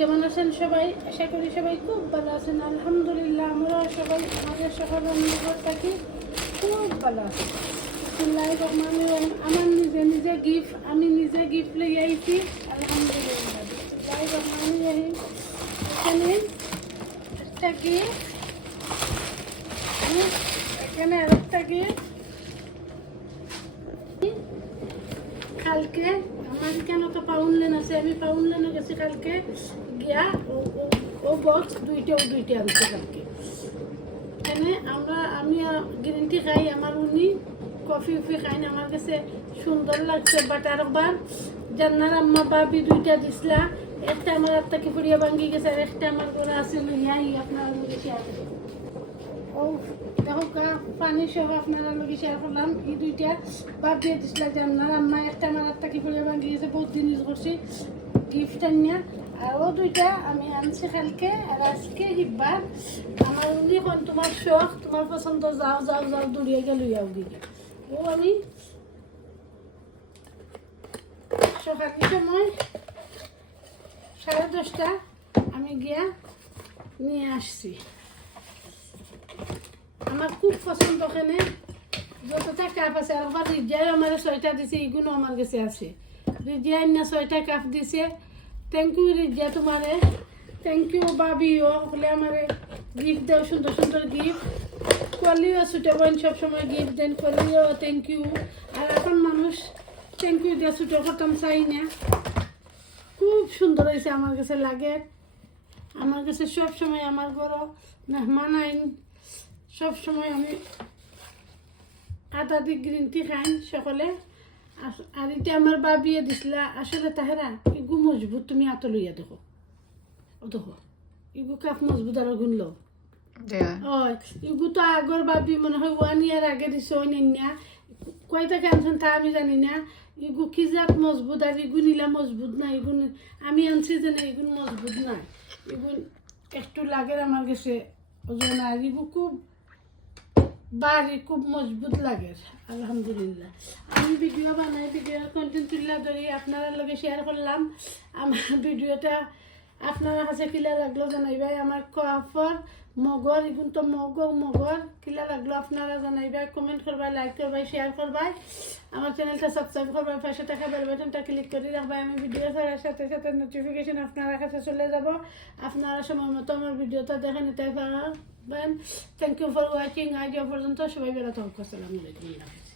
কেমন আছেন সবাই? আশা করি সবাই খুব ভালো আছেন। আলহামদুলিল্লাহ, আমরা সবাই আমাদের সকাল রান্নাঘর থাকি, খুব ভালো আছি। আমার নিজে নিজে গিফট আমি নিজে গিফট লই আইছি। আলহামদুলিল্লাহ। এখানে একটা গিফট এখানে আরেকটা কালকে আমার কেন তো পাউনলেন আছে আমি পাউনলেনে গেছি কালকে। গিয়া ও- বক্স দুইটা, ও দুইটা আনছে কালকে। এখানে আমরা, আমি গ্রিন টি খাই, আমার উনি কফি উফি খাই না, আমার কাছে সুন্দর লাগছে বাট আর একবার জান্নার আম্মা বাবি দুইটা দিছিলা একটা আমার একটা কি পুড়িয়া ভাঙ্গি গেছে, আর একটা আমার ঘরে আছে লইয়াই আপনার লগে শেয়ার ও, দেখো পানি সহ আপনারা লগে শেয়ার করলাম, এই দুইটা। বাদ দিয়ে দিছিল জান্নার আম্মা একটা আমার একটা কি বহুত দিন ইউজ করছি গিফট আনিয়া। আর ও দুইটা আমি আনছি কালকে, আর আজকে হিব্বার আমার উনি এখন তোমার শখ, তোমার পছন্দ, যাও যাও যাও গেল ইয়াও দিকে। ও আমি সকাল সময় সাড়ে দশটা আমি গিয়া নিয়ে আসছি। আমার খুব পছন্দ ওখানে যতটা কাপ আছে আর আবার রিজিয়াই আমার ছয়টা দিছে এগুলো আমার কাছে আছে রিজিয়াই না ছয়টা কাপ দিছে থ্যাংক ইউ রিজিয়া তোমারে থ্যাংক ইউ বাবিও বলে আমারে গিফট দাও সুন্দর সুন্দর গিফট কোয়ালিও ছুটে বোন সবসময় গিফট দেন কোয়ালিও থ্যাংক ইউ আর এখন মানুষ থ্যাংক ইউ দিয়ে ছুটো করতাম চাই না খুব সুন্দর হয়েছে আমার কাছে লাগে আমার কাছে সব সময় আমার বড় মেহমান আইন সব সময় আমি আদা দি গ্রিন টি খাই সকলে। আর এটা আমার বাবিয়ে দিছিলা আসলে তাহেরা ইগু মজবুত তুমি আত লইয়া দেখো। ও দেখো। ইগু কাপ মজবুত আর গুনলো Yeah. হয় ইগু তো আগর বাবি মনে হয় ওয়ান ইয়ার আগে দিছে ওই না কয়টা আনছেন তা আমি জানি না। ইগু কি জাত মজবুত আর ইগু নিলা মজবুত না ইগুন আমি আনছি যে না ইগুন মজবুত না ইগুন একটু লাগে আমার কাছে ওজন আর ইগু খুব বাড়ি খুব মজবুত লাগে, আলহামদুলিল্লাহ। আমি ভিডিও বানাই, ভিডিওর কন্টেন্ট তুললা ধরি আপনারা লগে শেয়ার করলাম। আমার ভিডিওটা আপনারা কাছে কিলা লাগল জানাইবাই আমার কফর মগর এগুন তো মগর মগর, কিলা লাগল আপনারা জানাইবাই কমেন্ট করবাই লাইক করবাই শেয়ার করবাই। আমার চ্যানেলটা সাবস্ক্রাইব করবাই, পাশে থাকা বেল বাটনটা ক্লিক করে রাখবাই। আমি ভিডিও ছাড়ার সাথে সাথে নোটিফিকেশন আপনার কাছে চলে যাব। আপনারা সময় মতো আমার ভিডিওটা দেখে নিতে পারবেন থ্যাংক ইউ ফর ওয়াচিং আজ পর্যন্ত সবাই বেড়াতে হোক আসসালামু আলাইকুম।